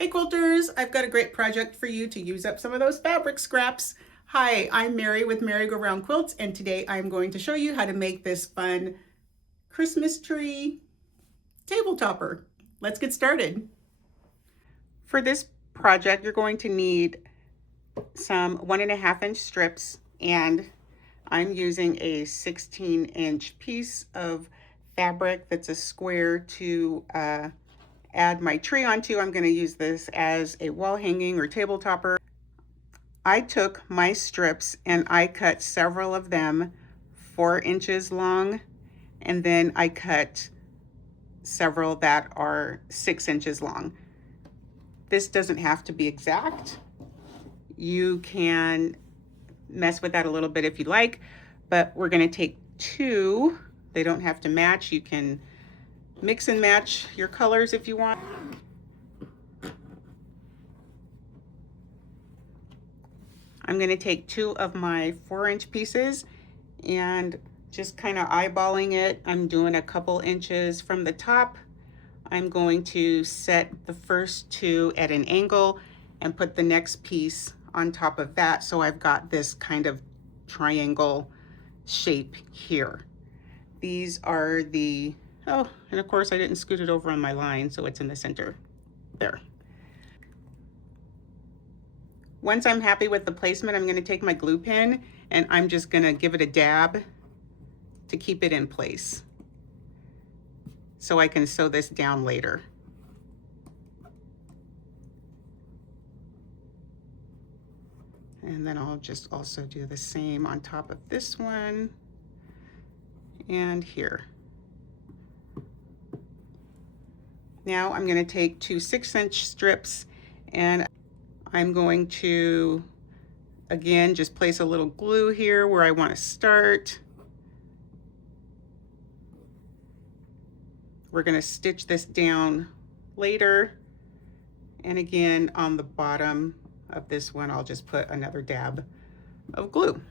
Hey quilters, I've got a great project for you to use up some of those fabric scraps. Hi, I'm Mary with Merry-Go-Round Quilts, and today I'm going to show you how to make this fun Christmas tree table topper. Let's get started. For this project, you're going to need some 1.5-inch strips, and I'm using a 16-inch piece of fabric that's a square to add my tree onto. I'm going to use this as a wall hanging or table topper. I took my strips and I cut several of them 4 inches long, and then I cut several that are 6 inches long. This doesn't have to be exact. You can mess with that a little bit if you like, but we're going to take 2. They don't have to match. You can mix and match your colors if you want. I'm going to take 2 of my 4-inch pieces and just kind of eyeballing it. I'm doing a couple inches from the top. I'm going to set the first 2 at an angle and put the next piece on top of that, so I've got this kind of triangle shape here. These are the, oh, and of course I didn't scoot it over on my line, so it's in the center there. Once I'm happy with the placement, I'm going to take my glue pen and I'm just going to give it a dab to keep it in place so I can sew this down later. And then I'll just also do the same on top of this one and here. Now I'm going to take 2 6-inch strips and I'm going to, again, just place a little glue here where I want to start. We're going to stitch this down later. And again, on the bottom of this one, I'll just put another dab of glue.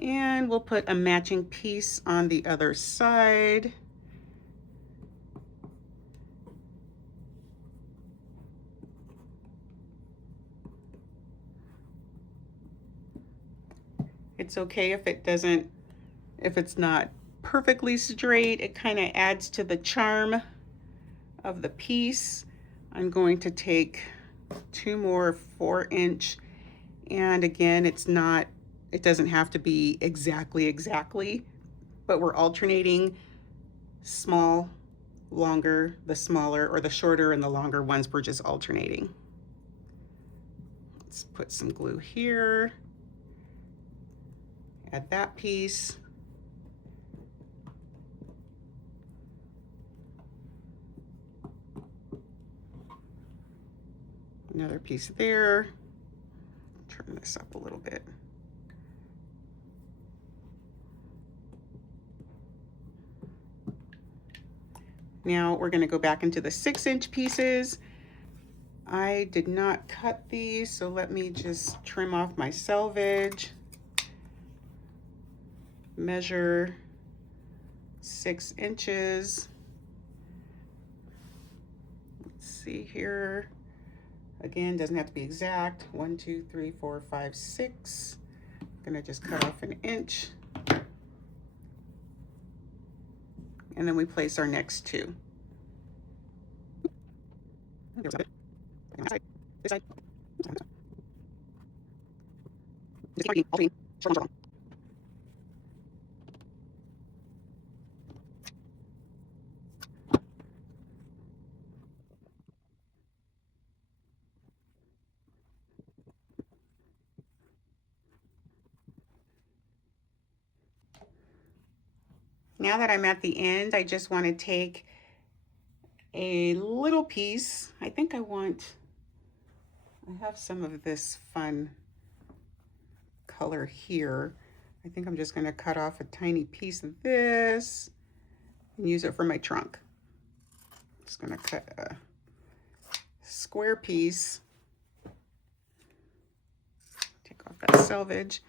And we'll put a matching piece on the other side. It's okay if it's not perfectly straight. It kind of adds to the charm of the piece. I'm going to take 2 more 4-inch, and again, it doesn't have to be exactly, but we're alternating small, longer, the smaller, or the shorter and the longer ones, we're just alternating. Let's put some glue here. Add that piece. Another piece there. Turn this up a little bit. Now we're going to go back into the 6-inch pieces. I did not cut these, so let me just trim off my selvage. Measure 6 inches. Let's see here. Again, doesn't have to be exact. 1, 2, 3, 4, 5, 6. I'm gonna just cut off an inch. And then we place our next 2. Now that I'm at the end, I just want to take a little piece. I have some of this fun color here. I think I'm just going to cut off a tiny piece of this and use it for my trunk. Just going to cut a square piece, take off that selvage,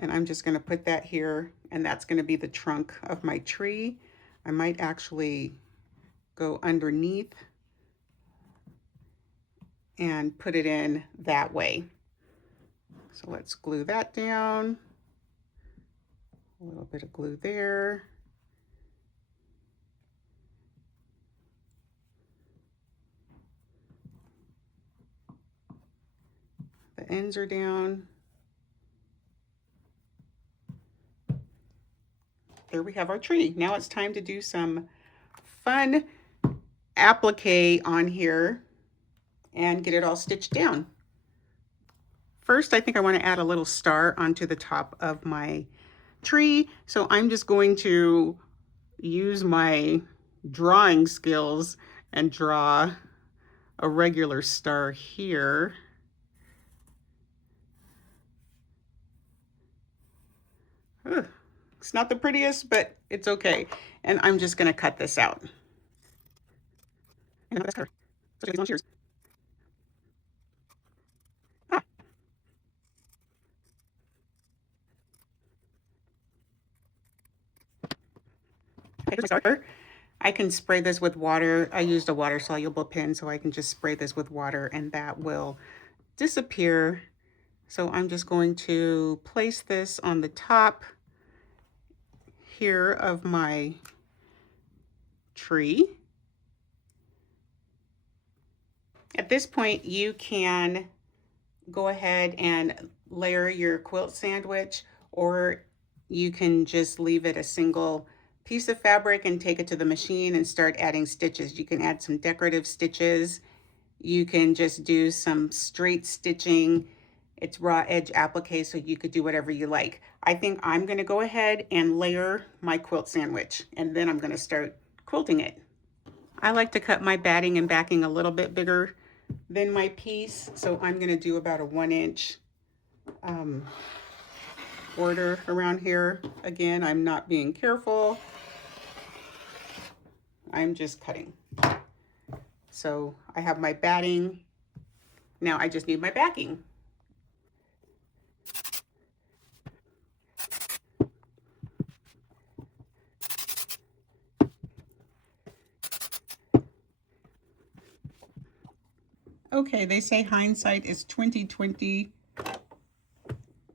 and I'm just going to put that here, and that's going to be the trunk of my tree. I might actually go underneath and put it in that way. So let's glue that down. A little bit of glue there. The ends are down. There we have our tree. Now it's time to do some fun applique on here and get it all stitched down. First, I think I want to add a little star onto the top of my tree. So I'm just going to use my drawing skills and draw a regular star here. Ugh, it's not the prettiest, but it's okay. And I'm just going to cut this out. And that's color. So these long shears. Ah. Okay, here's my star. I can spray this with water. I used a water soluble pen, so I can just spray this with water and that will disappear. So I'm just going to place this on the top here of my tree. At this point, you can go ahead and layer your quilt sandwich, or you can just leave it a single piece of fabric and take it to the machine and start adding stitches. You can add some decorative stitches. You can just do some straight stitching. It's raw edge applique, so you could do whatever you like. I think I'm going to go ahead and layer my quilt sandwich, and then I'm going to start quilting it. I like to cut my batting and backing a little bit bigger than my piece, so I'm going to do about a 1-inch border around here. Again, I'm not being careful. I'm just cutting. So I have my batting. Now I just need my backing. Okay, they say hindsight is 20/20.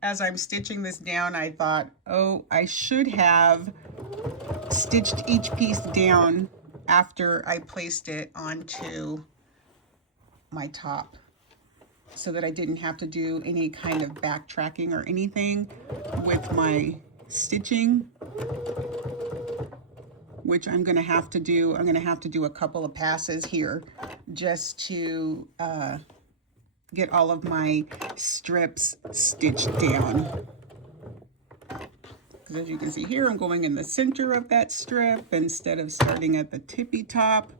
As I'm stitching this down, I thought, oh, I should have stitched each piece down after I placed it onto my top, so that I didn't have to do any kind of backtracking or anything with my stitching, which I'm gonna have to do. I'm gonna have to do a couple of passes here just to get all of my strips stitched down. Because as you can see here, I'm going in the center of that strip instead of starting at the tippy top.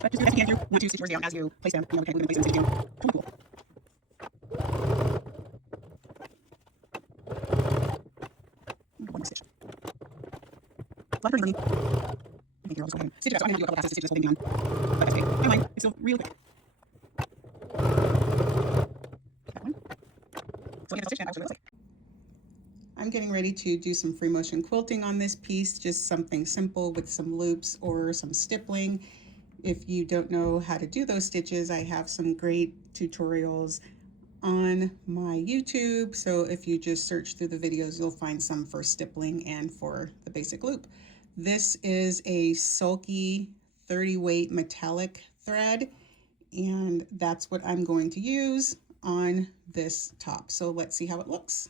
But just do as you can. You want to stitch yours down as you place them. You know, kind of place them, stitch down. Totally cool. One stitch. A lot of burning. I think you're always going to stitch it up. So I'm going to do a couple passes to stitch this whole thing down. But that's okay. Never mind. It's still really quick. That one. So again, I'll stitch and I'll show you what it looks like. I'm getting ready to do some free motion quilting on this piece, just something simple with some loops or some stippling. If you don't know how to do those stitches, I have some great tutorials on my YouTube. So if you just search through the videos, you'll find some for stippling and for the basic loop. This is a sulky 30 weight metallic thread, and that's what I'm going to use on this top. So let's see how it looks.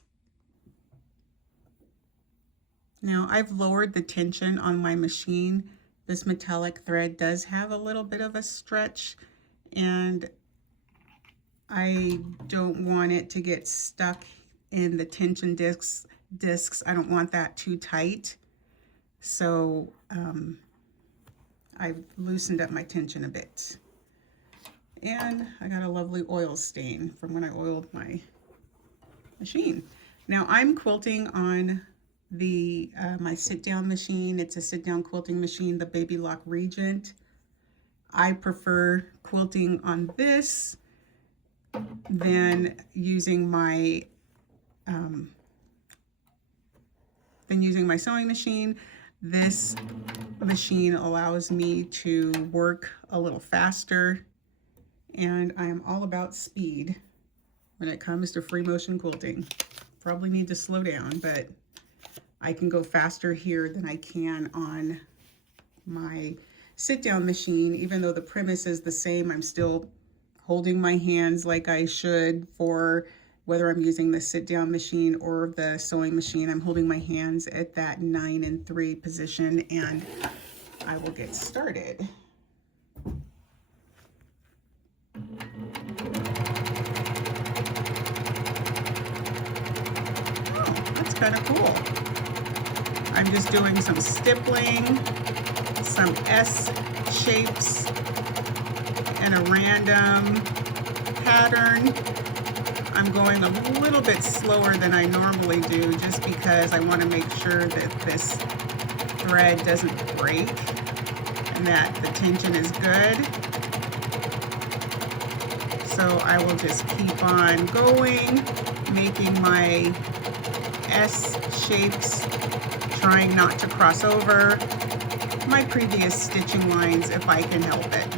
Now I've lowered the tension on my machine. This metallic thread does have a little bit of a stretch, and I don't want it to get stuck in the tension discs. I don't want that too tight. So I've loosened up my tension a bit. And I got a lovely oil stain from when I oiled my machine. Now I'm quilting on the my sit-down machine. It's a sit-down quilting machine, the Baby Lock Regent. I prefer quilting on this than using my sewing machine. This machine allows me to work a little faster, and I am all about speed when it comes to free motion quilting. Probably need to slow down, but I can go faster here than I can on my sit-down machine. Even though the premise is the same, I'm still holding my hands like I should for whether I'm using the sit-down machine or the sewing machine. I'm holding my hands at that 9 and 3 position, and I will get started. Oh, that's kind of cool. I'm just doing some stippling, some S shapes, and a random pattern. I'm going a little bit slower than I normally do just because I want to make sure that this thread doesn't break and that the tension is good. So I will just keep on going, making my S shapes, trying not to cross over my previous stitching lines if I can help it.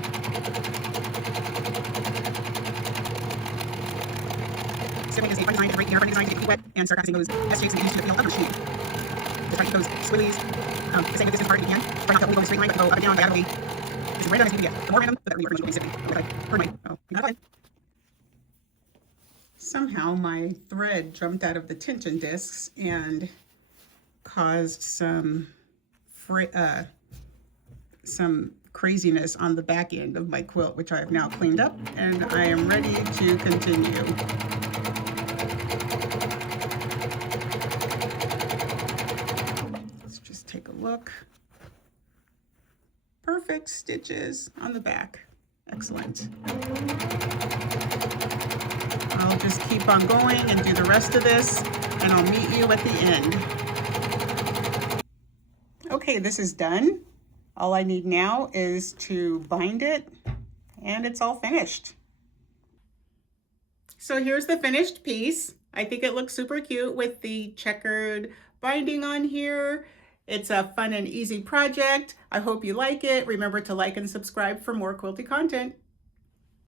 Stippling is a fun design to break the air, fun design to get wet, and start practicing those S shapes and get used to the feel of the machine. Just try to keep those swillies, saying that this is hard if you can. Try not to only go in a straight line, but go up and down diagonally. This is random as you can get. The more random, the better your motion will be sitting. Somehow my thread jumped out of the tension discs and caused some craziness on the back end of my quilt, which I have now cleaned up, and I am ready to continue. Let's just take a look. Perfect stitches on the back. Excellent. I'll just keep on going and do the rest of this, and I'll meet you at the end. Okay, this is done. All I need now is to bind it, and it's all finished. So here's the finished piece. I think it looks super cute with the checkered binding on here. It's a fun and easy project. I hope you like it. Remember to like and subscribe for more quilty content.